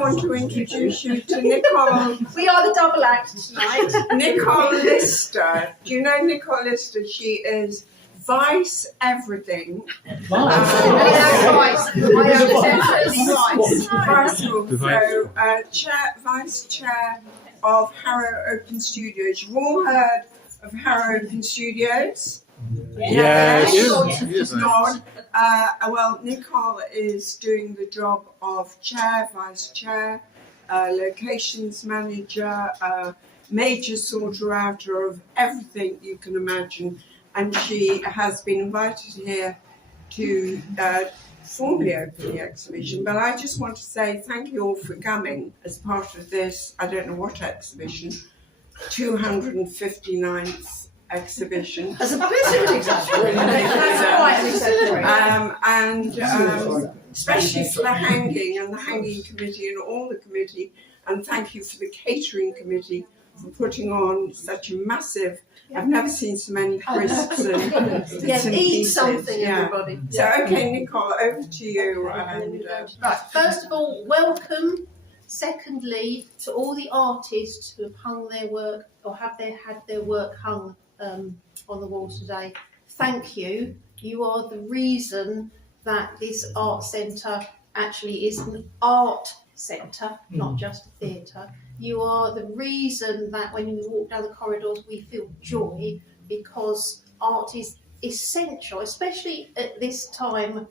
want to introduce you to Nicole. We are the double act tonight. Nicole Lister. Do you know Nicole Lister? She is vice everything. Vice chair of Harrow Open Studios. You've all heard of Harrow Open Studios? Yes. God. Well, Nicole is doing the job of chair, vice chair, locations manager, major sorter outer of everything you can imagine. And she has been invited here to formally open the exhibition. But I just want to say thank you all for coming as part of this, I don't know what exhibition, 259th exhibition. As a bit of an exaggeration. That's quite an exaggeration. Especially for the hanging and the hanging committee and all the committee. And thank you for the catering committee for putting on such a massive. I've never seen so many crisps and yes, eat pieces. something, everybody. So, okay, Nicole, over to you. Right, first of all, welcome. Secondly, to all the artists who have hung their work or had their work hung on the wall today, thank you. You are the reason that this art centre actually is an art centre, not just a theatre. You are the reason that when we walk down the corridors we feel joy, because art is essential, especially at this time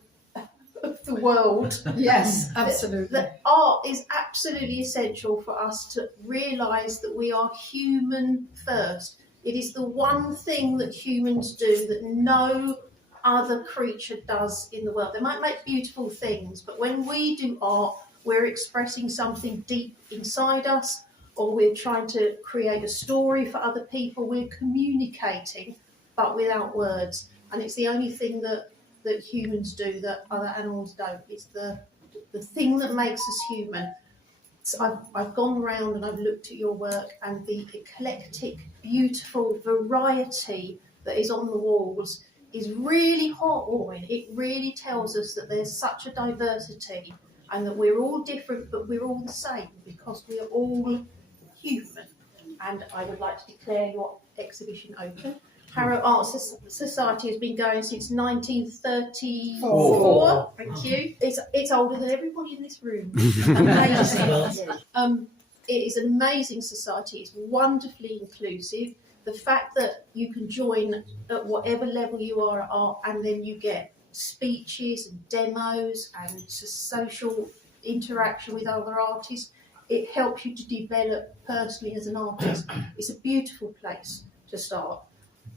of the world. Yes, absolutely. That art is absolutely essential for us to realise that we are human first. It is the one thing that humans do that no other creature does in the world. They might make beautiful things, but when we do art, we're expressing something deep inside us, or we're trying to create a story for other people. We're communicating, but without words. And it's the only thing that humans do that other animals don't. It's the thing that makes us human. So I've gone around and I've looked at your work, and the eclectic, beautiful variety that is on the walls is really heartwarming. It really tells us that there's such a diversity and that we're all different, but we're all the same because we are all human. And I would like to declare your exhibition open. Harrow Art Society has been going since 1934. Thank you. It's older than everybody in this room. Amazing. It is an amazing society. It's wonderfully inclusive. The fact that you can join at whatever level you are at art, and then you get speeches and demos and social interaction with other artists, it helps you to develop personally as an artist. It's a beautiful place to start.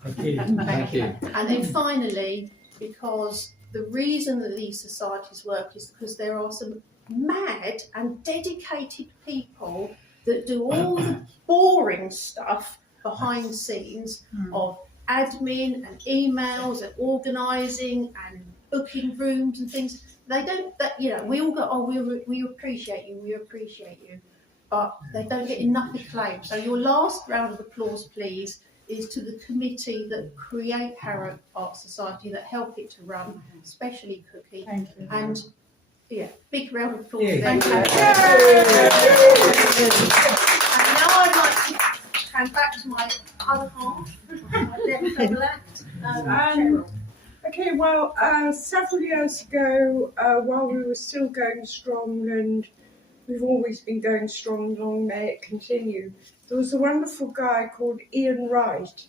Thank you. Thank you. And then finally, because the reason that these societies work is because there are some mad and dedicated people that do all the boring stuff behind the scenes of admin and emails and organising and booking rooms and things. They don't, we all go, oh, we appreciate you, but they don't get enough acclaim. So your last round of applause, please, is to the committee that create Harrow Art Society, that help it to run, especially Cookie. Thank you. And big round of applause. Yeah. Thank you. And now I'd like to hand back to my other half, my left double act, Cheryl. Okay, well, several years ago, while we were still going strong, and we've always been going strong, long may it continue, there was a wonderful guy called Ian Wright,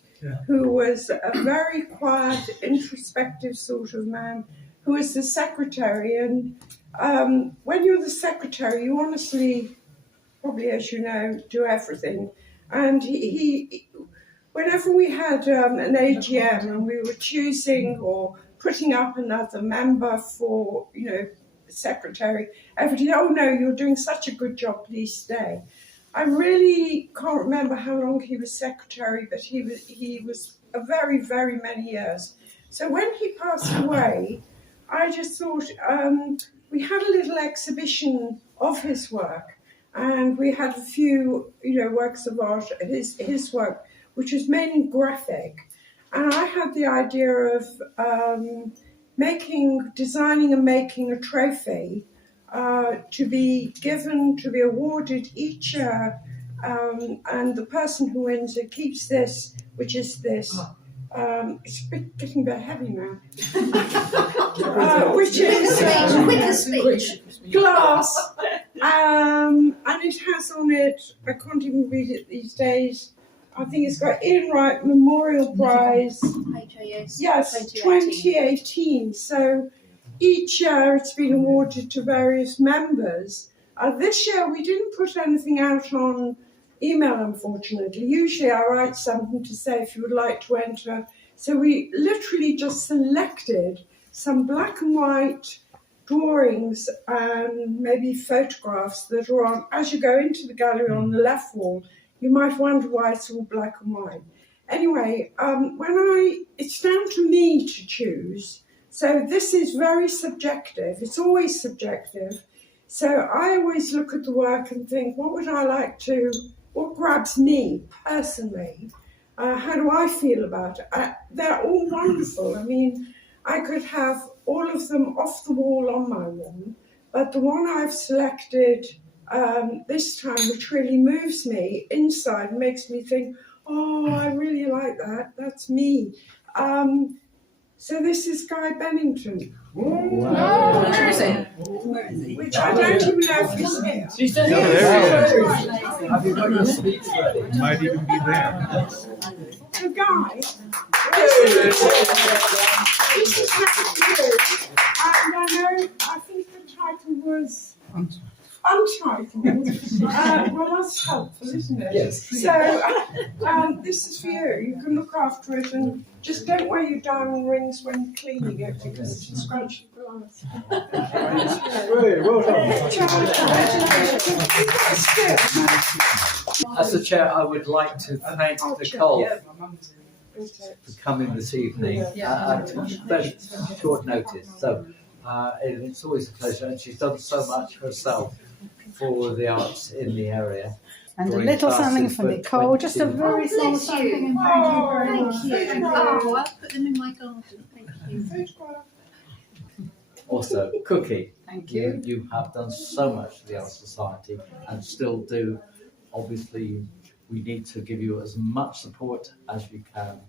who was a very quiet, introspective sort of man, who was the secretary. And when you're the secretary, you honestly, probably as you know, do everything. And he whenever we had an AGM and we were choosing or putting up another member for, secretary, everybody, oh no, you're doing such a good job, please stay. I really can't remember how long he was secretary, but he was a very, very many years. So when he passed away, I just thought we had a little exhibition of his work, and we had a few, works of art, his work, which was mainly graphic. And I had the idea of designing and making a trophy to be given, to be awarded each year, and the person who wins it keeps this, which is this. It's getting a bit heavy now. Which is quicker speech. glass, and it has on it, I can't even read it these days, I think it's got Ian Wright Memorial Prize. HAS Yes, 2018. 2018. So each year it's been awarded to various members. This year we didn't put anything out on email, unfortunately. Usually I write something to say if you would like to enter. So we literally just selected some black and white drawings and maybe photographs that are on, as you go into the gallery on the left wall. You might wonder why it's all black and white. Anyway, it's down to me to choose. So this is very subjective. It's always subjective. So I always look at the work and think, what grabs me personally? How do I feel about it? They're all wonderful. I mean, I could have all of them off the wall on my wall, but the one I've selected this time, which really moves me inside, makes me think, oh, I really like that. That's me. So this is Guy Bennington. Wow. Where is it? Which I don't even know if he's here. She's still here. Have you got your speech ready? Might even be there. So Guy, this is how you. And I think the title was Untitled. Well, that's helpful, isn't it? Yes. So this is for you. You can look after it and just don't wear your diamond rings when you're cleaning it because it's scratching glass. Great, well done. As the chair, I would like to thank Nicole for coming this evening at very short notice. So it's always a pleasure, and she's done so much herself for the arts in the area. And a Drawing little classes something for for Nicole, just a 20. very small bless you. something, and thank you very much. Thank you. Oh, I'll put them in my garden. Thank you. Also, Cookie, Thank you have done so much for the Art Society and still do. Obviously, we need to give you as much support as we can.